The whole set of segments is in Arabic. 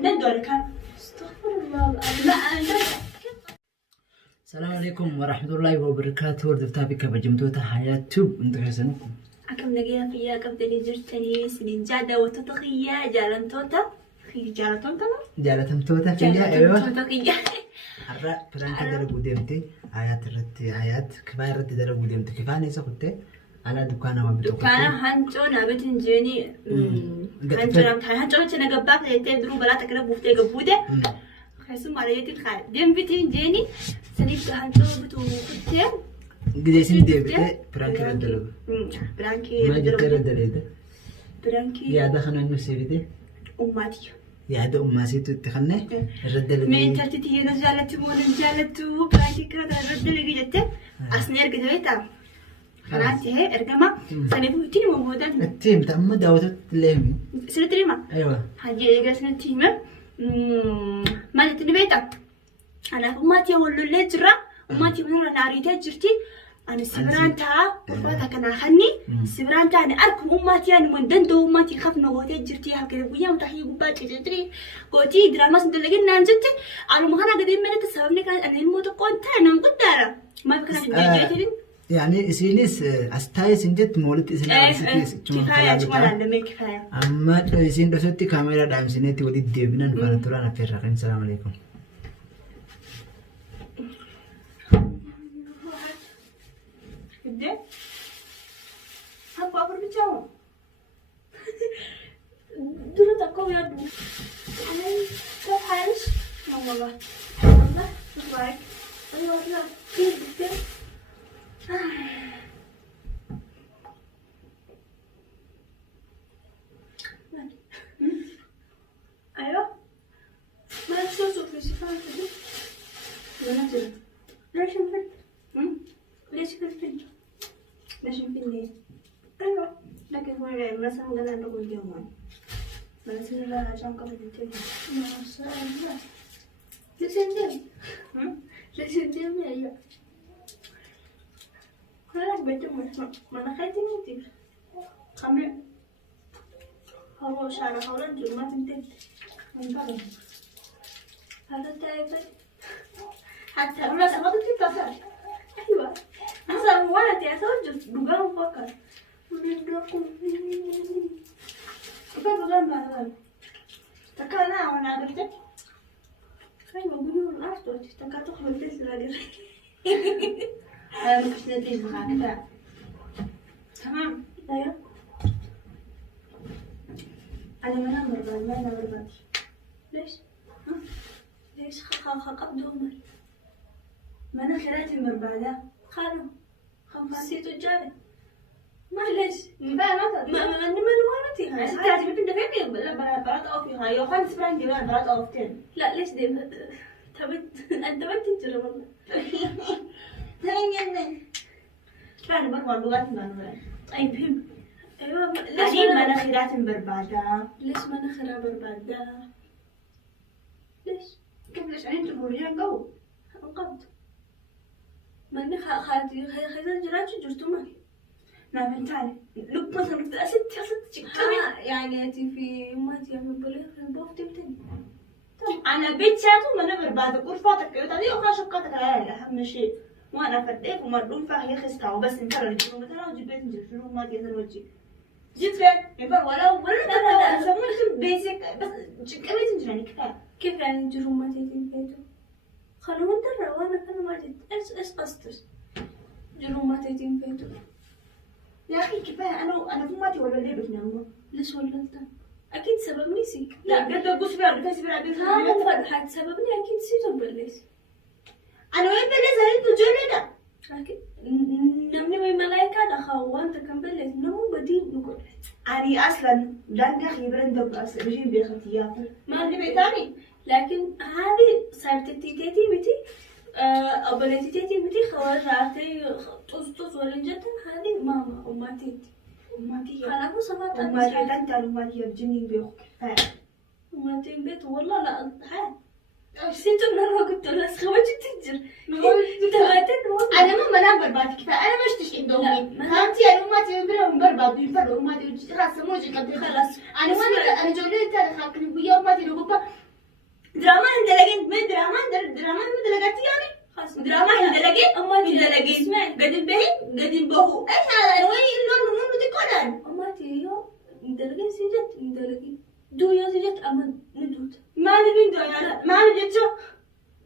عندنا دورك استغفر الله السلام عليكم ورحمة الله وبركاته. ورد بك بجمتوتا حياة توب انتو حسنكم أكم نجيا فيا قبل جرتني سنين جادة وتتقيا جالنتوتا في جالنتوتا جالتمتوتا فيا ايوه تتقيا حرا فرانك درجو ديمتي آيات رتي آيات كفاية رتي درجو ديمتي كفاية نيسا كنت على دكانة وبتوقف دكانة هنجو نابت نجيني هنجو نابت هنجو نجينا قباك يتدرو بلا تكرب بوفتي قبودة خيسم على يتي الخال دم بتين جيني سنيب هنجو بتوقفتين قديسين ديبتي فرانك ردلو برانكي ما جبت ردلو برانكي يا دخلنا نسيبتي أماتي يا هذا أماسي تتخنى الردلو من ترتي هي نزالت مون نزالت برانكي كذا الردلو جدته أسنير قدويتا خلاص هي أرجما سنبوه تيجي موجودة التيم تأمل دعوة الليمي سنة تريما أيوة هاجي إيجا سنة تيمة ما جتني بيتا أنا أماتي أقول له لجرا أماتي من ناريتها جرتي أنا سبران تا وفاتها كنا خني سبران تا أنا أركم أماتي أنا من دندو أماتي خاف نوغوتي جرتي هكذا ويا متحيي قبات جرتي قوتي دراما سندلقين نانجتي أنا مهنا قديم من تسببني كان أنا الموت قنت أنا مقدرة ما بكره جرتي يعني سيليس أستايس إنجت مولد إسنا كفاية كمان لما كفاية أما إسين رسوتي كاميرا دام سنتي ودي ديبنا فانتورا نفير رقم. السلام عليكم. كده هبقى أقول بتجاوب دول تقوي يا دو أنا كيف حالش؟ لا والله والله كيف رايك؟ أيوة والله كيف كده أيوة ما نسوسو في شفاء كده ولا كده ليش نفل؟ ليش نفل؟ ليش نفل؟ أيوة لكن هو مثلا قلنا نقول يومان مثلا لا عشان قبل التاني ما شاء الله ليش ندم؟ ليش ندم يا أيوة خلاص بيتم ما أنا خايفة نتي خمر هو شعر حوالين جل ما تنتهي من بعد هذا تايب حتى ولا سقطت في بصر أيوة أصلا ولا تأثر جل بقام فكر من دقوا كيف بقام بعد تكلنا وانا قلت أيوة بقول أرتو تكاتو خبرت سلالي أنا مش نتيجة معك تمام أيوة أنا ما أنا مرباد ما أنا مرباد ليش؟ ليش قبضهم ما أنا خلاتي مربادة خانوا خمسيتو جاري ما ليش؟ ما نمتي هاي ستاتي بنت فيني برات أو في هاي وخان سبران جوان برات أو فتين لا ليش دي تبت أنت ما تنجر والله تاني كان برا لغات ما نقول أي بهم أيوة ليش ما نخيرات بربادة ليش ما نخيرها بربادة ليش كيف ليش عين تقولين جو انقبض ما إني خالتي خيزان جراتي جرتوما نعم انتعرف لب مثلا ست يعني أنتي في ما تيجي بقولي بوف تمتني أنا بيت شاتو ما نبر بعد غرفتك تاني وخا شقتك هاي أهم شيء وأنا فديك ومردون فهي خسرة وبس انترى الجنوب مثلا وجبت نجيب شنو ما تيجي نوجي جبت يبقى ولا لا سمون شو بيسك بس كمية نجراني كفاية كيف يعني نجرو ما تيجي بيتو خلونا ندرى وأنا كنا ما جيت إيش قصدك جرو ما تيجي بيتو يا أخي كفاية أنا فماتي ولا ليه بتناموا ليش ولدت أكيد سبب نسي لا قد أقول سبب فاس بلعب ها مو فرحت سببني أكيد سيتو بليس أنا وين بليس هل تجوني ده أكيد نمني وين ملايكة دخوان تكمل نمو بدين نقول أنا أصلاً لان دخي برندو بس بجيب بخطيات ما اللي بيتاني لكن هذه صارت تيتي متي أبلتي تيتي متي خوات راتي طز ولنجت هذه ماما أماتي خلاص صفات أماتي أنت أماتي الجنين بيخ أماتي بيت والله لا حد سيتو نروح قلت له خواتي تجر أنا ما منام برباد كفاية أنا ما اشتش إندومي خالتي أنا أماتي برهم برباد بيفرقوا أماتي خلاص موجي قبل خلاص أنا جولي ترى خاكني ويا أماتي لو بابا دراما هندلقين من دراما هندلقتي يعني خلاص دراما هندلقين هندلقين قدم به قدم بهو ايش هذا وين اللون نونو تكونن أماتي يو ندلقين سجت ندلقين دو يو سجت أما ندوت ما نبين دو يعني ما نجتشو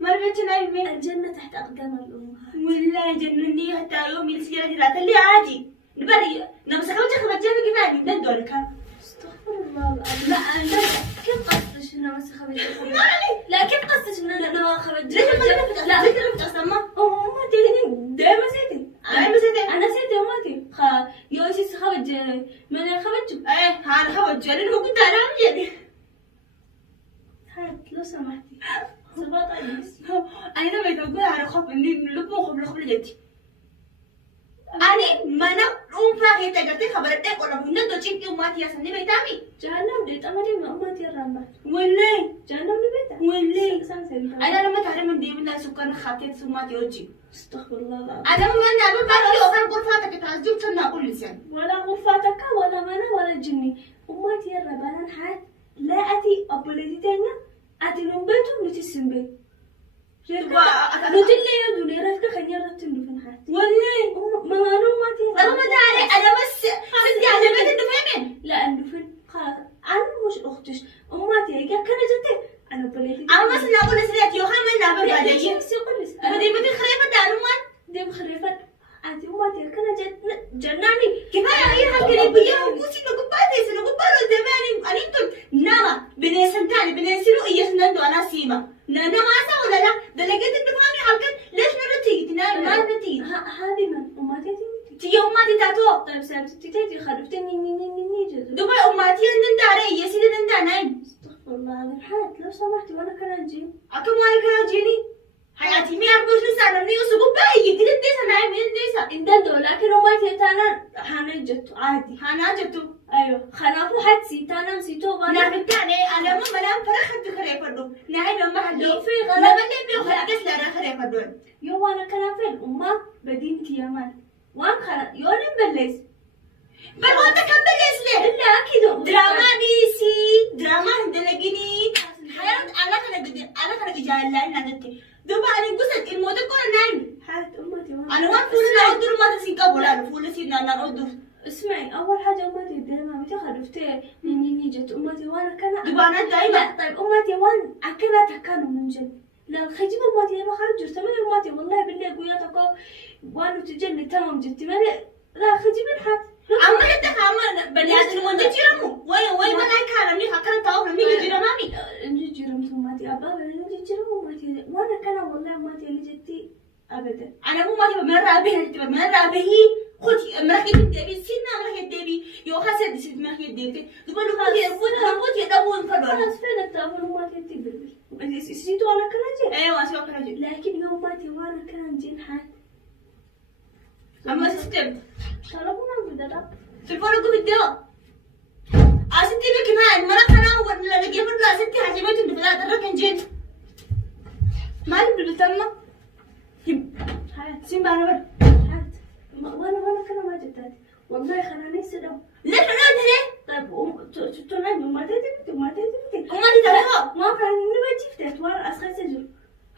ما نبيت نايمين الجنة تحت أقدام الأمهات والله جنني حتى يوم يصير ذات اللي عادي نبري نمسك وجهك بتجيب كمان من دول كان استغفر الله العظيم لا كيف قصدك إنه مسخة بجد لا كيف قصدك إنه أنا خبج ليش ما لا ليش ما تسمع أماتي دائما سيتي أنا سيتي أماتي يوشي سخبج من خبج ايه هذا خبج لأنه هو كنت أنا مجدي هات لو سمحتي سباط أنيس أنا ما يتوقع على خب إني لبون خب لجدي أنا ما أنا فاهي تجرتي خبرتك ولا بنا دوتشين يوم ما تيا سني بيتامي جهنم ديت أماتي ما أماتي الرمبات ولا جهنم دبيتا ولا سان أنا لما تعرف من دي من سكان خاتين سماتي وجي استغفر الله العظيم أنا ما أنا ببالي أوكل غرفتك تعزم كنا أقول لسان ولا غرفتك ولا منا ولا جني أماتي الربان حات لا أتي أبولتي تانية أتي نبيتهم نتسم بيت نتلي يدو ليرتك خنيرة تندفن حات ولا ما أماتي أنا ما تعرف أنا بس بدي على بيت الدفن لا أندفن خلاص أنا مش أختش أماتي هيك كنا جتة أنا بولتي أما سنا أقول لسيرك يوها من نابر لا بعدين شيء يقول لي بدي خريبة دارمان ديم خريفة أنت أماتي كنا جناني كفاية غير هالكريبية وقوسي نقباتي سنقبالو زماني أنتم نما بنيسن تاني بنيسنو إيسنن دو أنا سيما نانا ما أسا ولا لا دلقيت الدفامي هالكن ليش نرتيجي تناي ما نرتيجي هذه من أماتي تيجي أماتي تاتو طيب سابتي تيجي خرفتني ني جزء دوبا أماتي أنت تاري يسيد أنت نايم استغفر الله العظيم حات لو سمحتي وأنا كان جي أكم وانا كنا جيني حياتي مي أربعة سنة مني وسبب باي كده ديسا نايم من ديسا إندندو لكن أماتي تانا حنجت عادي هانا جبتو أيوه خنافو حد سيتانا مسيتو بانا نابتاني أنا ما منام فرحت خريف الدو نهاية لما حدو لو في غلط لما نبي وخلاص لا خريف الدو يو أنا كان في الأمة بدين تيامان وان خلاص يونين بليس بل وانت كم بليس ليه إلا أكيد دراما ديسي دراما هندلقيني حياة أنا كنا جاهلا نادتي دوبا أنا قصد الموت كنا نايم حات أمتي أنا ما فولنا أقدر ما تسيقا ولا فولنا سينا نقدر اسمعي أول حاجة أمتي دائما متى خرفتي نيني جت أمتي وأنا كان دوبا أنا دايما طيب أمتي وان أكلها تكانوا من جد لا خجيب أمتي أنا خرج جرت من أمتي والله بالله قويتك وأنا تجني تمام جت ماني لا خجيب الحات أما أنت كمان بلاد وانت جرمو وين ما كان مني هكذا تاو مني جرماني نجي جرمت أمتي أبا نجي جرم أمتي وأنا كان والله أمتي اللي جتي أبدا أنا مو ما تبى مرة به أنت تبى مرة به خد مرة كده تبي سينا مرة تبي يو خاسر دي مرة تبي تقول له خد يدبون فلون خلاص فين التأمل أمتي تبي سيتو أنا كان جي أيوة أسوأ كراجي لكن يوم أمتي وأنا كان جين حات أما سيستم طلبنا بدرا تلفونك بالدواء أستي بكمان مرة كنا ولا لقي فرلا ستي حجمت الدفلات الركن جين ما تبي بالتمة حات سين بانور حات وأنا كان ما جتات والله خلاني سلام ليش أنا أدري طيب تنادي ما تدري وما تدري ما كان نبغى تفتح وأنا أسخن سجل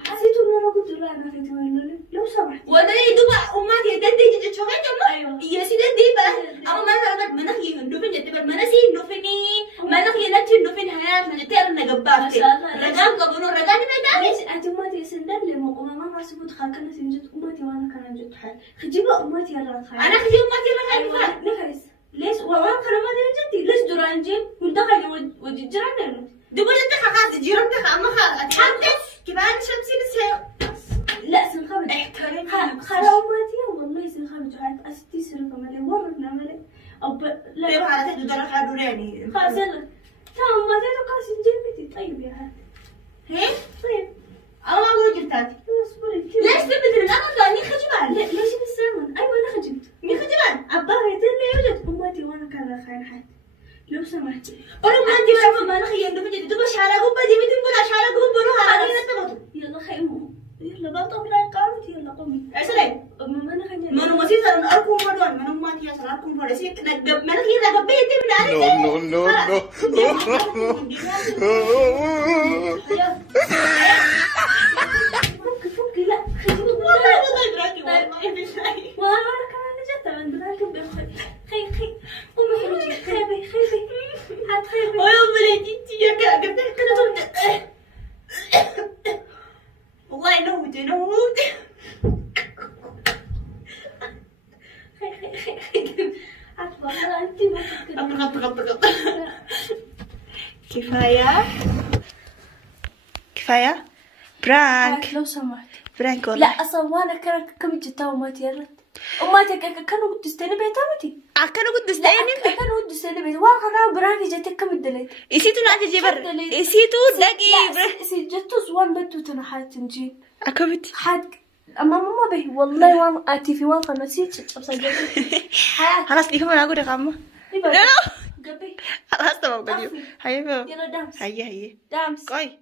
حسيت إن أنا قلت لا أنا في تويل لو سمحت ودري دوبا أمتي تدري جت شغلة جمع أيوه يسيد ديبا أما ما ترى مناخي هندوفين جتبر مناسي هندوفيني مناخي نتي هندوفين حياة نجتير نجبارتي رجال قبلو رجال ما ليش أنت أمتي سندر لما ما سكوت خاكنا سنجت أمتي وأنا كان جت حال خجيبة أمتي الرات خال أنا خجيب أمتي ما أيوه نفس ليش وأنا كان ما دري جتي ليش درانجين وندخل وجد جيراننا دوبا جت خلاص جيرانتك أما خلاص حتى كمان شمسي بس لا سنخبط احترم خلا أمتي والله سنخبط حال أستي سرقة مالي ورنا مالي أو لا يبغى على تحت درجة حدوراني خلاص يلا تمام ما تدري قاسم جنبتي طيب يا هاد هي طيب أنا ما أقول جلتاتي اصبري ليش تبدل أنا ثاني خجبان ليش بالسلامة أيوة أنا خجبت مين خجبان أباها يدلي يوجد أمتي وأنا كان خاين حد لو سمحتي أنا ما أنتي ولا ما نخيل دوبا جد دوبا شارع قبة دي متن بلا شارع قبة بروها أنا نتبغى يلا خيمو يلا بطل بلا قامت يلا قومي أسلم ما أنا خجبت منو مسيس أنا أركم فلان منو ما تيا سلام أركم فلان سيك نجب من خير نجب بيتي من عليه No. كفاية برانك لو سمحت برانك لا والله. اصلا وانا كانت كم جتا وماتي الرد وماتي كانوا تستني بيتامتي أكلوا قد لا استعيني كانوا تستني بيت وانا براكي جتك كم الدليل إسيتو ناتي جبر إسيتو دقي لا جتو زوان بتو تنحات نجي أكبت حد اما ماما به والله وان اتي في وان نسيت ابصر خلاص دي كمان أقول رقمه لا خلاص تمام قديم هيا يلا دامس هيا دامس قوي